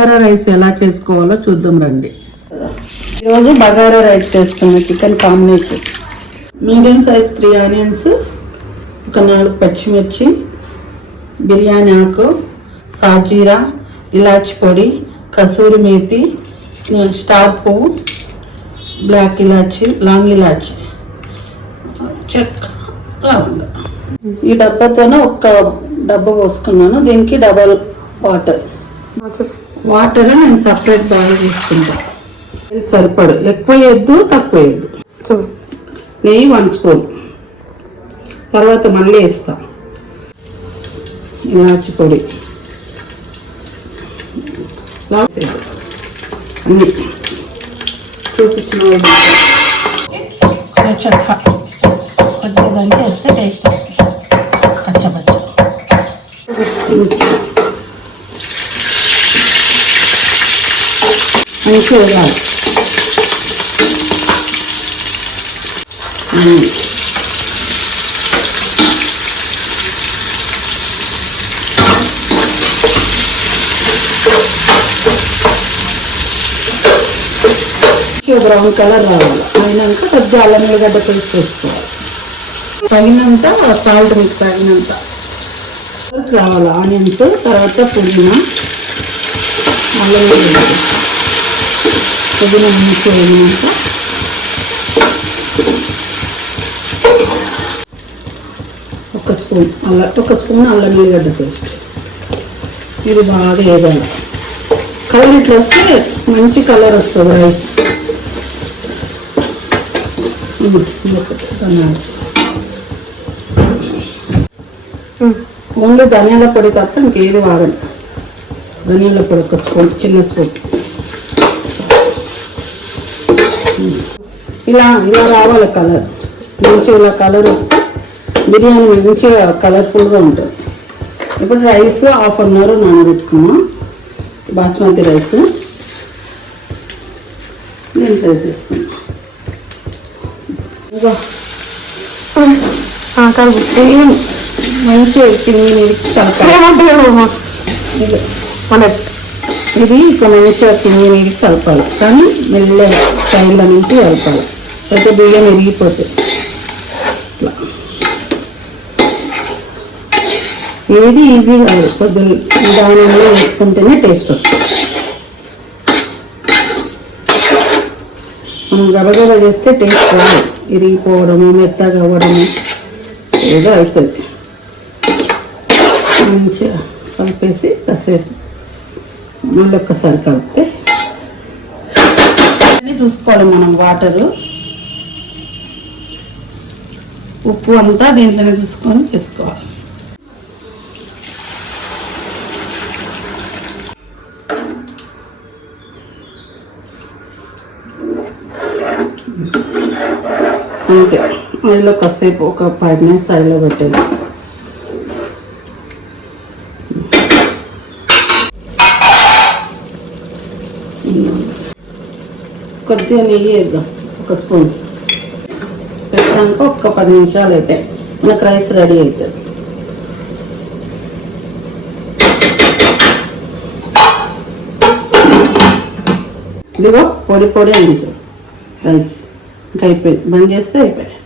Bagara rice ఎలా చేసుకోవాలో చూద్దాం రండి. ఈరోజు బగారా రైస్ చేస్తున్నా, chicken combination. Medium size 3 onions, ఒక 4 పచ్చిమిర్చి, బిర్యానీ ఆకు, సాజీరా, ఇలాచి పొడి, కసూరి మేతి, స్టార్ పువ్వు, బ్లాక్ ఇలాచి, లాంగ్ ఇలాచి, చెక్క, లవంగ. ఈ డబ్బాతోనే ఒక డబ్బా పోసుకున్నాను. దీనికి డబల్ వాటర్ నేను సపరేట్ బాగా తీసుకుంటాను. ఇది సరిపడు, ఎక్కువ వేయద్దు తక్కువ వేయద్దు. నెయ్యి 1 స్పూన్, తర్వాత మళ్ళీ వేస్తా ఇలాచి పొడి, అన్నీ చూపించిన చెక్క కొద్దిగా వేస్తే టేస్ట్ వస్తుంది. కచ్చపచ్చ మంచిగా వేయాలి. బ్రౌన్ కలర్ రావాలి. అయినాక కొద్దిగా అల్లం ఎల్లిగడ్డ పేస్ట్ వేసుకోవాలి. తగినంత సాల్ట్, మీకు తగినంత రావాలి. ఆనియన్స్, తర్వాత పుదీనా, అల్లం ఎల్లిగడ్డ, పుదీనా మంచిగా వేయాక ఒక స్పూన్ అల్లం ఎల్లిగడ్డ పేస్ట్. ఇది బాగా వేయాలి. కలర్ ఇట్లా వస్తే మంచి కలర్ వస్తుంది రైస్. ఓన్లీ ధనియాల పొడి తప్ప ఇంకేది వాడండి. ధనియాల పొడి ఒక స్పూన్, చిన్న స్పూన్. ఇలా రావాలి కలర్. మంచిగా ఇలా కలర్ వస్తే బిర్యానీ మంచిగా కలర్ఫుల్గా ఉంటుంది. ఇప్పుడు రైస్ 1/2 అవర్ నానబెట్టుకున్నాం. బాస్మతి రైస్ నేను ట్రై చేస్తాను. మంచిగా ఇది ఇక మంచిగా తిండి నీటికి కలపాలి, కానీ మెల్ల స్టైల్లో నుంచి కలపాలి. అయితే బియ్యం విరిగిపోతాయి. ఇట్లా ఏది ఈజీ కాదు, కొద్దిగా నిదానంలో వేసుకుంటేనే టేస్ట్ వస్తుంది. మనం గబగబా చేస్తే టేస్ట్ రాదు. ఇరిగిపోవడము, మెత్తగా అవ్వడము ఏదో అవుతుంది. మంచిగా కలిపేసి కాసేపు మళ్ళీ ఒక్కసారి కలిపితే చూసుకోవాలి. మనం వాటరు, ఉప్పు అంతా దీంట్లోనే చూసుకొని చేసుకోవాలి. అంతే. అందులో కాసేపు ఒక 5 మినిట్స్ సైడ్లో పెట్టేసి కొద్దిగా నెయ్యి వేద్దాం, 1 స్పూన్ పెట్టాక ఒక 10 నిమిషాలు అయితే మనకు రైస్ రెడీ అవుతుంది. ఇదిగో పొడి పొడి అందించు రైస్. ఇంకా అయిపోయింది, బంద్ చేస్తే అయిపోయాయి.